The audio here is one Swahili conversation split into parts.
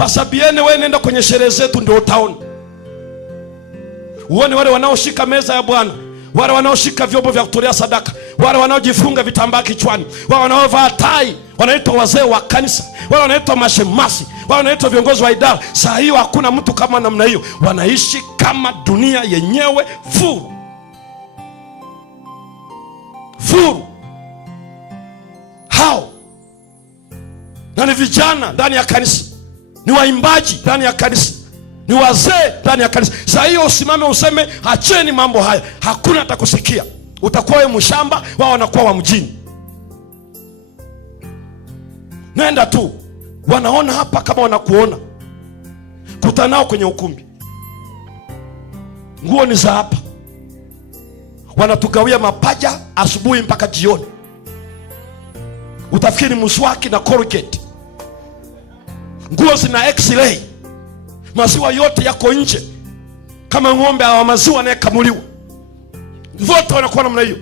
Pasabiene, wewe nenda kwenye sherehe zetu ndio utaona. Uone wale wanaoshika meza ya Bwana, wale wanaoshika vyombo vya kutolea sadaka, wale wanaojifunga vitambaa kichwani, wale wanaovaa tai, wanaitwa wazee wa kanisa, wale wanaitwa mashemasi, wale wanaitwa viongozi wa idara. Saa hiyo hakuna mtu kama namna hiyo. Wanaishi kama dunia yenyewe furu. Furu. Hao. Na ni vijana ndani ya kanisa, ni waimbaji ndani ya kanisa, ni wazee ndani ya kanisa. Saa hiyo usimame useme acheni mambo haya, hakuna atakusikia. Utakuwa wewe mshamba, wao wanakuwa wa mjini. Nenda tu, wanaona hapa kama wanakuona. Kutana nao kwenye ukumbi, nguo ni za hapa, wanatugawia mapaja asubuhi mpaka jioni. Utafikiri mswaki na Colgate. Nguo zina x-ray, maziwa yote yako nje kama ng'ombe wa maziwa anayekamuliwa. Wote wanakuwa namna hiyo.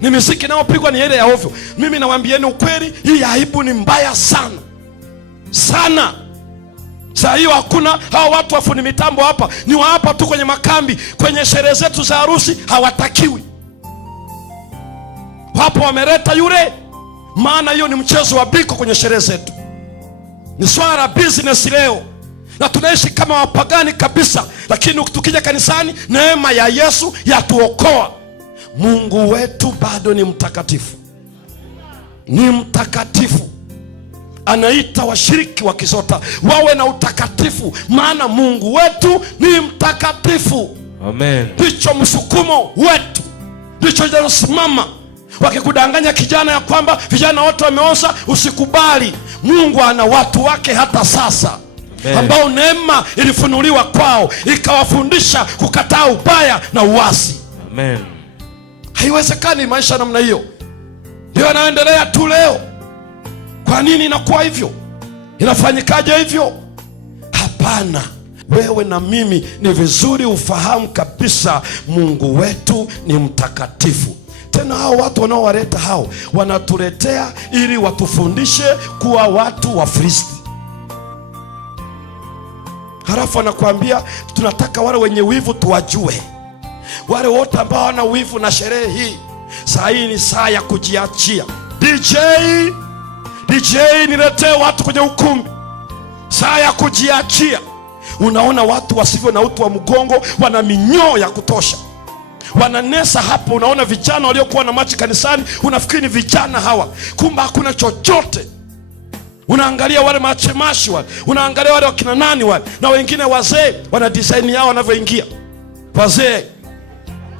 Ni muziki nao pigwa ni ile ya ovyo. Mimi nawaambieni ukweli, hii aibu ni mbaya sana sana. Saa hiyo hakuna hao watu wafuni mitambo hapa, ni wa hapa tu kwenye makambi, kwenye sherehe zetu za harusi hawatakiwi. Hapo wameleta yule, maana hiyo ni mchezo wa biko kwenye sherehe zetu. Ni swala la business leo, na tunaishi kama wapagani kabisa. Lakini tukija kanisani, neema ya Yesu yatuokoa. Mungu wetu bado ni mtakatifu, ni mtakatifu. Anaita washiriki wa Kizota wawe na utakatifu, maana Mungu wetu ni mtakatifu. Amen. Ndicho msukumo wetu, ndicho janosimama. Wakikudanganya kijana ya kwamba vijana wote wameoza, usikubali. Mungu ana watu wake hata sasa. Amen. Ambao neema ilifunuliwa kwao, ikawafundisha kukataa ubaya na uasi. Amen. Haiwezekani maisha namna hiyo. Ndio yanaendelea tu leo. Kwa nini inakuwa hivyo? Inafanyikaje hivyo? Hapana. Wewe na mimi ni vizuri ufahamu kabisa Mungu wetu ni mtakatifu. Tena hao watu wanaowaleta hao, wanatuletea ili watufundishe kuwa watu wa Filisti. Halafu anakuambia tunataka wale wenye wivu tuwajue. Wale wote ambao hawana wivu na sherehe hii, saa hii ni saa ya kujiachia. DJ niletee watu kwenye ukumbi. Saa ya kujiachia. Unaona watu wasivyo na utu wa mgongo, wana minyoo ya kutosha, wananesa hapo. Unaona vijana waliokuwa na machi kanisani, unafikiri ni vijana hawa, kumbe hakuna chochote. Unaangalia wale machemashi wale, unaangalia wale wakina nani wale, na wengine wazee wana design yao wanavyoingia, wazee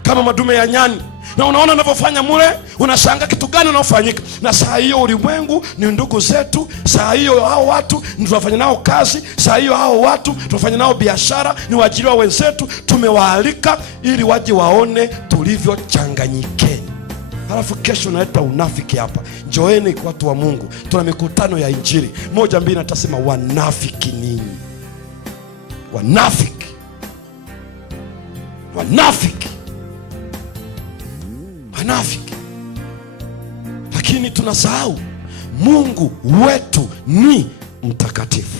kama madume ya nyani. Na unaona wanavyofanya mule, unashangaa kitu gani unaofanyika. Na saa hiyo ulimwengu ni ndugu zetu. Saa hiyo hao watu ni tunafanya nao kazi. Saa hiyo hao watu tunafanya nao biashara, ni waajiriwa wenzetu. Tumewaalika ili waje waone tulivyochanganyikeni. Halafu kesho naleta unafiki hapa. Njoeni watu wa Mungu, tuna mikutano ya Injili. 1 2 natasema wanafiki ninyi. Wanafiki. Wanafiki. Wanafiki. Lakini tunasahau Mungu wetu ni mtakatifu.